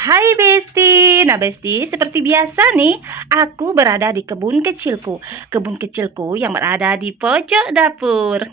Hai Besti. Nah Besti, seperti biasa nih, aku berada di kebun kecilku. Kebun kecilku yang berada di pojok dapur.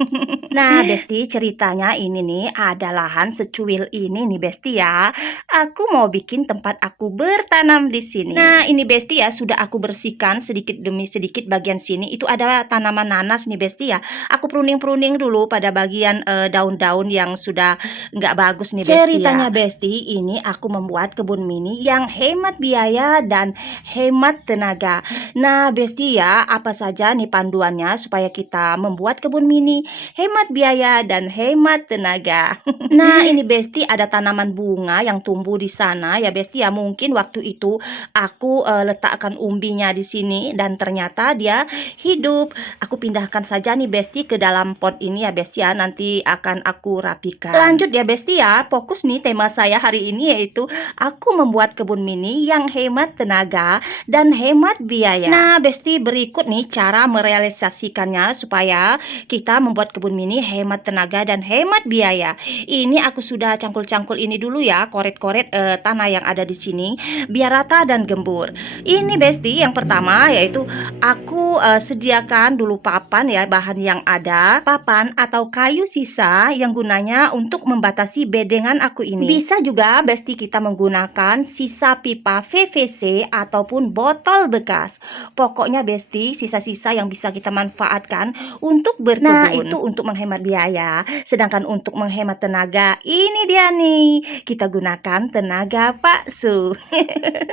Nah Besti, ceritanya ini nih ada lahan secuil ini nih Besti ya. Aku mau bikin tempat aku bertanam di sini. Nah ini Besti ya, sudah aku bersihkan sedikit demi sedikit bagian sini. Itu ada tanaman nanas nih Besti ya. Aku pruning-pruning dulu pada bagian daun-daun yang sudah nggak bagus nih Besti ya. Ceritanya Besti, ini aku membuat kebun mini yang hemat biaya dan hemat tenaga. Nah Besti ya, apa saja nih panduannya supaya kita membuat kebun mini hemat biaya dan hemat tenaga. Nah ini Besti, ada tanaman bunga yang tumbuh di sana ya Besti ya. Mungkin waktu itu aku letakkan umbinya di sini dan ternyata dia hidup. Aku pindahkan saja nih Besti ke dalam pot ini ya Besti ya. Nanti akan aku rapikan. Lanjut ya Besti ya, fokus nih tema saya hari ini yaitu aku membuat kebun mini yang hemat tenaga dan hemat biaya. Nah Besti, berikut nih cara merealisasikannya supaya kita membuat kebun mini hemat tenaga dan hemat biaya. Ini aku sudah cangkul-cangkul ini dulu ya, koret-koret tanah yang ada di sini biar rata dan gembur. Ini Besti, yang pertama yaitu aku sediakan dulu papan ya, bahan yang ada, papan atau kayu sisa yang gunanya untuk membatasi bedengan aku ini. Bisa juga Besti kita menggunakan sisa pipa PVC ataupun botol bekas. Pokoknya Besti, sisa-sisa yang bisa kita manfaatkan untuk berkebun. Nah itu untuk menghemat biaya. Sedangkan untuk menghemat tenaga, ini dia nih, kita gunakan tenaga palsu.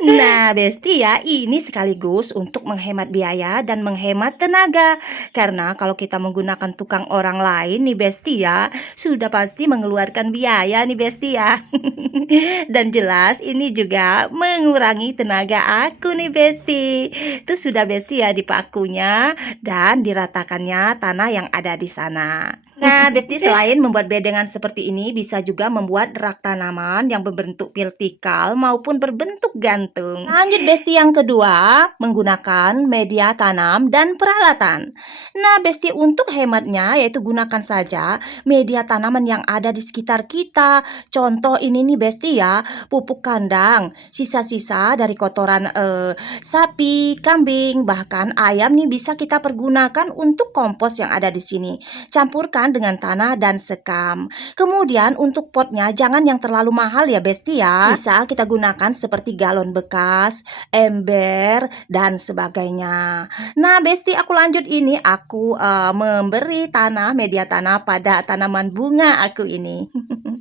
Nah Besti ya, ini sekaligus untuk menghemat biaya dan menghemat tenaga. Karena kalau kita menggunakan tukang orang lain nih Besti ya, sudah pasti mengeluarkan biaya nih Besti ya. Dan jelas ini juga mengurangi tenaga aku nih Besti. Itu sudah Besti ya, dipakunya dan diratakannya tanah yang ada di sana. Nah Besti, selain membuat bedengan seperti ini, bisa juga membuat rak tanaman yang berbentuk vertikal maupun berbentuk gantung. Lanjut Besti, yang kedua, menggunakan media tanam dan peralatan. Nah Besti, untuk hematnya yaitu gunakan saja media tanaman yang ada di sekitar kita. Contoh ini nih Besti ya, pupuk kandang, sisa-sisa dari kotoran sapi, kambing, bahkan ayam nih bisa kita pergunakan untuk kompos yang ada di sini. Campurkan dengan tanah dan sekam. Kemudian untuk potnya jangan yang terlalu mahal ya Besti ya. Bisa kita gunakan seperti galon bekas, ember dan sebagainya. Nah Besti, aku lanjut ini, aku memberi tanah, media tanah pada tanaman bunga aku ini.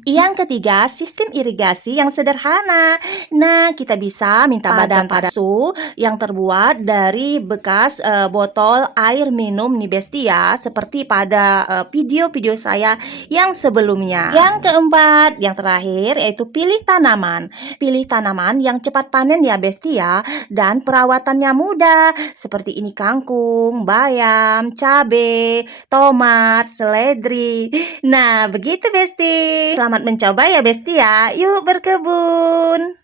Yang ketiga, sistem irigasi yang sederhana. Nah, kita bisa minta badan palsu yang terbuat dari bekas botol air minum nih Besti ya, seperti pada video-video saya yang sebelumnya. Yang keempat, yang terakhir yaitu pilih tanaman. Pilih tanaman yang cepat panen ya Besti ya, dan perawatannya mudah, seperti ini kangkung, bayam, cabe, tomat, seledri. Nah, begitu Besti. Selamat mencoba ya Besti ya. Yuk berkebun.